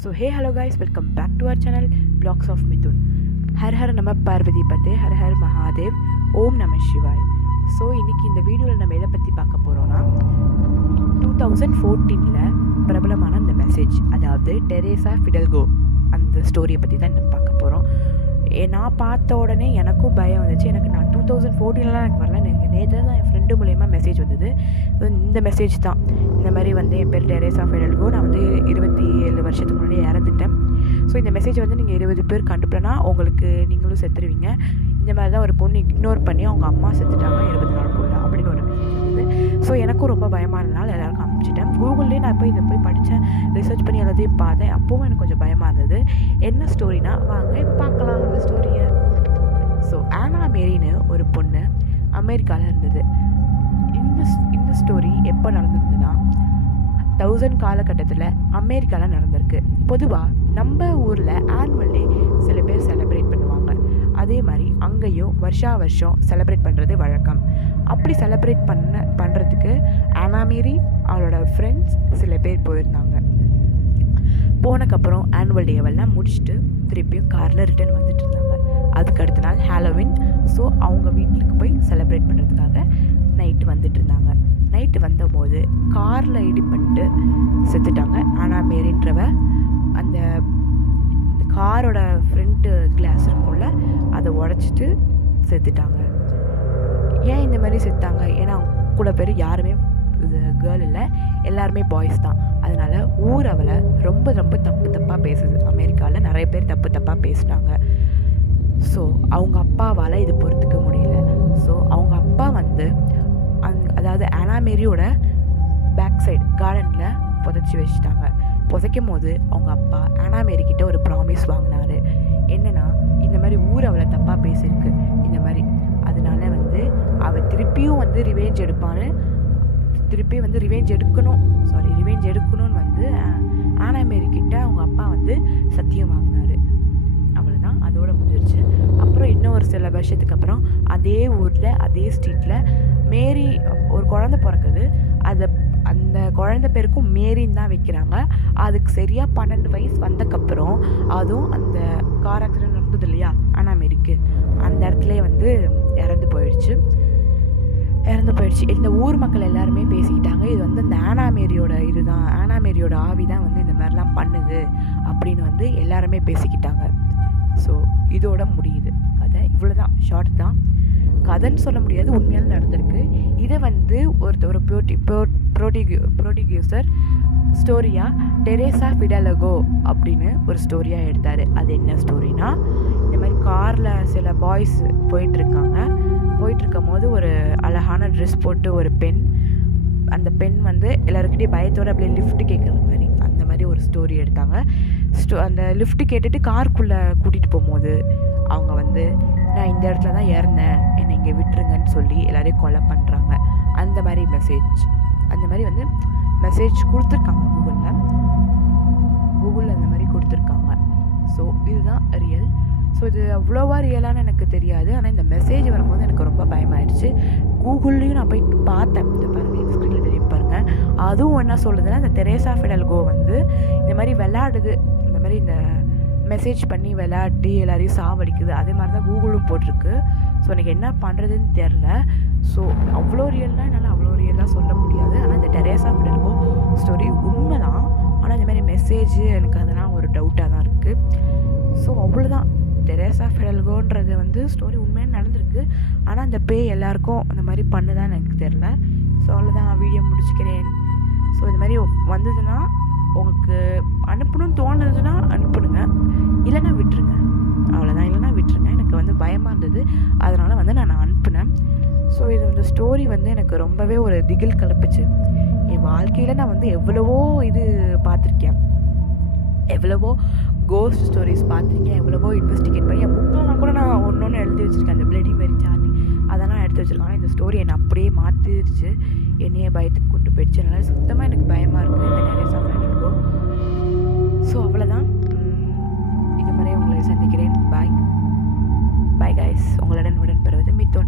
So hey hello guys, welcome back to our channel Blocks of Mithun. Har har nama Parvati Pate, har har Mahadev, Om Namah Shivaya. So இன்றைக்கி இந்த வீடியோவில் நம்ம எதை பற்றி பார்க்க போகிறோன்னா 2014 பிரபலமான அந்த மெசேஜ், அதாவது டெரேசா ஃபிடல்கோ அந்த ஸ்டோரியை பற்றி தான் நம்ம பார்க்க போகிறோம். நான் பார்த்த உடனே எனக்கும் பயம் வந்துச்சு. நான் 2014 எனக்கு வரல, எனக்கு நேற்று தான் என் ஃப்ரெண்டு மூலயமா மெசேஜ் வந்தது. இந்த மெசேஜ் தான், இந்த மாதிரி என் பேர் டெரேசா ஃபிடல்கோ, நான் 27 வருஷத்துக்கு முன்னாடி இறந்துட்டேன். ஸோ இந்த மெசேஜ் நீங்கள் 20 பேருக்கு அனுப்புலனா உங்களுக்கு நீங்களும் செத்துருவீங்க. இந்த மாதிரி தான் ஒரு பொண்ணு இக்னோர் பண்ணி அவங்க அம்மா செத்துட்டாங்க 20 நாளுக்குள்ள அப்படின்னு ஒரு மெசேஜ் வந்தது. ஸோ எனக்கும் ரொம்ப பயமாக இருந்தனால எல்லாருக்கும் அனுப்பிச்சிட்டேன். கூகுள்லேயே நான் இதை போய் படித்தேன், ரிசர்ச் பண்ணி எல்லாத்தையும் பார்த்தேன். அப்போவும் எனக்கு கொஞ்சம் பயமாக இருந்தது. என்ன ஸ்டோரினா வாங்க பார்க்கலாம் இந்த ஸ்டோரியை. ஸோ ஆனா மேரின்னு ஒரு பொண்ணு அமெரிக்காவில் இருந்தது. இந்த ஸ்டோரி எப்போ நடந்திருந்ததுன்னா 1000 காலகட்டத்தில் அமெரிக்காவில் நடந்திருக்கு. பொதுவாக நம்ம ஊரில் ஆனுவல் டே சில பேர் செலிப்ரேட் பண்ணுவாங்க. அதே மாதிரி அங்கேயும் வருஷம் செலிப்ரேட் பண்ணுறது வழக்கம். அப்படி செலிப்ரேட் பண்ணுறதுக்கு ஆனா மேரி அவளோட ஃப்ரெண்ட்ஸ் சில பேர் போயிருந்தாங்க. போனக்கப்புறம் ஆனுவல் டேவெல்லாம் முடிச்சுட்டு திருப்பியும் காரில் ரிட்டர்ன் வந்துட்டு இருந்தாங்க. அதுக்கு அடுத்த நாள் ஹாலோவின். ஸோ அவங்க வீட்டுக்கு போய் செலிப்ரேட் பண்ணுறதுக்காக நைட்டு வந்துட்டு இருந்தாங்க. நைட்டு வந்தபோது காரில் இடிப்பட்டு செத்துட்டாங்க. ஆனா மேரின்றவ அந்த காரோட ஃப்ரண்ட்டு கிளாஸ் இருக்கும்ல, அதை உடச்சிட்டு செத்துட்டாங்க. ஏன் இந்த மாதிரி செத்தாங்க? ஏன்னா கூட பேர் யாருமே இது கேர்ள் இல்லை, எல்லாருமே பாய்ஸ் தான். அதனால் ஊர் அவளை ரொம்ப தப்பாக பேசுது. அமெரிக்காவில் நிறைய பேர் தப்பாக பேசினாங்க. ஸோ அவங்க அப்பாவால் இது பொறுத்துக்க முடியல. ஸோ அவங்க அப்பா அதாவது ஆனா மேரியோட பேக் சைடு கார்டனில் புதைச்சி வச்சுட்டாங்க. புதைக்கும் போது அவங்க அப்பா ஆனா மேரிக்கிட்ட ஒரு ப்ராமிஸ் வாங்கினார். என்னென்னா, இந்த மாதிரி ஊர் அவளை தப்பாக பேசியிருக்கு, இந்த மாதிரி அதனால அவள் திருப்பியும் ரிவெஞ்ச் எடுப்பான்னு ரிவெஞ்ச் எடுக்கணும்னு ஆனா மேரிக்கிட்ட அவங்க அப்பா சத்தியம் வாங்கினார். அவ்வளோதான், அதோட முடிஞ்சிருச்சு. அப்புறம் இன்னும் ஒரு சில வருஷத்துக்கு அப்புறம் அதே ஊரில் அதே ஸ்ட்ரீட்டில் மேரி ஒரு குழந்தை பிறக்குது. அந்த குழந்தை பேருக்கும் மேரின்னு தான் வைக்கிறாங்க. அதுக்கு சரியாக 12 வயசு வந்தக்கப்புறம் அதுவும் அந்த கார் ஆக்சிடென்ட் நடந்தது இல்லையா ஆனா மேரிக்கு, அந்த இடத்துல இறந்து போயிடுச்சு. இந்த ஊர் மக்கள் எல்லாருமே பேசிக்கிட்டாங்க, இது அந்த ஆனா மேரியோட ஆவி தான் இந்த மாதிரிலாம் பண்ணுது அப்படின்னு எல்லாருமே பேசிக்கிட்டாங்க. ஸோ இதோட முடியுது கதை. இவ்வளோதான், ஷார்ட் தான். கதைன்னு சொல்ல முடியாது, உண்மையாக நடந்திருக்கு. இதை ஒரு ப்ரோடியூசர் ஸ்டோரியாக டெரேசா ஃபிடல்கோ அப்படின்னு ஒரு ஸ்டோரியாக எடுத்தார். அது என்ன ஸ்டோரினா, இந்த மாதிரி காரில் சில பாய்ஸ் போயிட்டுருக்கும் போது ஒரு அழகான ட்ரெஸ் போட்டு ஒரு பெண், அந்த பெண் எல்லாருக்கிட்டையும் பயத்தோடு அப்படியே லிஃப்ட் கேட்குற மாதிரி அந்த மாதிரி ஒரு ஸ்டோரி எடுத்தாங்க. அந்த லிஃப்ட் கேட்டுட்டு காருக்குள்ளே கூட்டிகிட்டு போகும்போது அவங்க நான் இந்த இடத்துல தான் இறந்தேன், என்னை இங்கே விட்டுருங்கன்னு சொல்லி எல்லோரையும் கொலை பண்ணுறாங்க. அந்த மாதிரி மெசேஜ் கொடுத்துருக்காங்க கூகுளில் அந்த மாதிரி கொடுத்துருக்காங்க. ஸோ இதுதான் ரியல். ஸோ இது அவ்வளோவா ரியலானு எனக்கு தெரியாது. ஆனால் இந்த மெசேஜ் வரும்போது எனக்கு ரொம்ப பயமாயிடுச்சு. கூகுள்லேயும் நான் போய் பார்த்தேன். இந்த பாருங்கள், இந்த ஸ்க்ரீனில் தெரியும் பாருங்கள். அதுவும் என்ன சொல்லுதுன்னா, இந்த டெரேசா ஃபிடல்கோ இந்த மாதிரி விளையாடுது, இந்த மாதிரி இந்த மெசேஜ் பண்ணி விளையாட்டி எல்லாரையும் சாவடிக்குது. அதே மாதிரி தான் கூகுளும் போட்டிருக்கு. ஸோ எனக்கு என்ன பண்ணுறதுன்னு தெரில. ஸோ அவ்வளோ ரியல்னால் என்னால் அவ்வளோ ரியலாக சொல்ல முடியாது. ஆனால் இந்த டெரேசா ஃபிடல்கோ ஸ்டோரி உண்மை தான். ஆனால் இந்த மாதிரி மெசேஜ் எனக்கு அதெல்லாம் ஒரு டவுட்டாக தான் இருக்குது. ஸோ அவ்வளோதான், டெரேசா ஃபிடல்கோன்றது ஸ்டோரி உண்மையாக நடந்திருக்கு. ஆனால் அந்த பேய் எல்லாருக்கும் அந்த மாதிரி பண்ணுதான் எனக்கு தெரில. ஸோ அவ்வளோதான், வீடியோ முடிச்சுக்கிறேன். ஸோ இந்த மாதிரி வந்ததுன்னா உங்களுக்கு அனுப்பணும்னு தோணுதுன்னா அனுப்புனுங்க, இல்லைன்னா விட்டுருங்க. அவ்வளோதான், இல்லைன்னா விட்டுருங்க. எனக்கு பயமாக இருந்தது, அதனால் நான் அனுப்புனேன். ஸோ இது ஸ்டோரி எனக்கு ரொம்பவே ஒரு திகில் கலப்புச்சு. என் வாழ்க்கையில் நான் எவ்வளவோ இது பார்த்துருக்கேன், எவ்வளவோ கோஸ்ட் ஸ்டோரிஸ் பார்த்துருக்கேன், எவ்வளவோ இன்வெஸ்டிகேட் பண்ணி என் புக்கெல்லாம் கூட நான் ஒன்று எழுதி வச்சுருக்கேன். அந்த பிளடி மேரி சார்லி அதெல்லாம் எடுத்து வச்சுருக்கேன். ஆனால் இந்த ஸ்டோரி என்னை அப்படியே மாற்றிடுச்சு, என்னையே பயத்துக்கு கொண்டு போயிடுச்சு. அதனால் சுத்தமாக எனக்கு பயமாக இருக்குது இந்த டெரேசா ஃபிடல்கோ. ஸோ அவ்வளோதான், இது மாதிரி உங்களை சந்திக்கிறேன். Bye guys. உங்களுடன் உடன் பெறுவது மித்தோன்.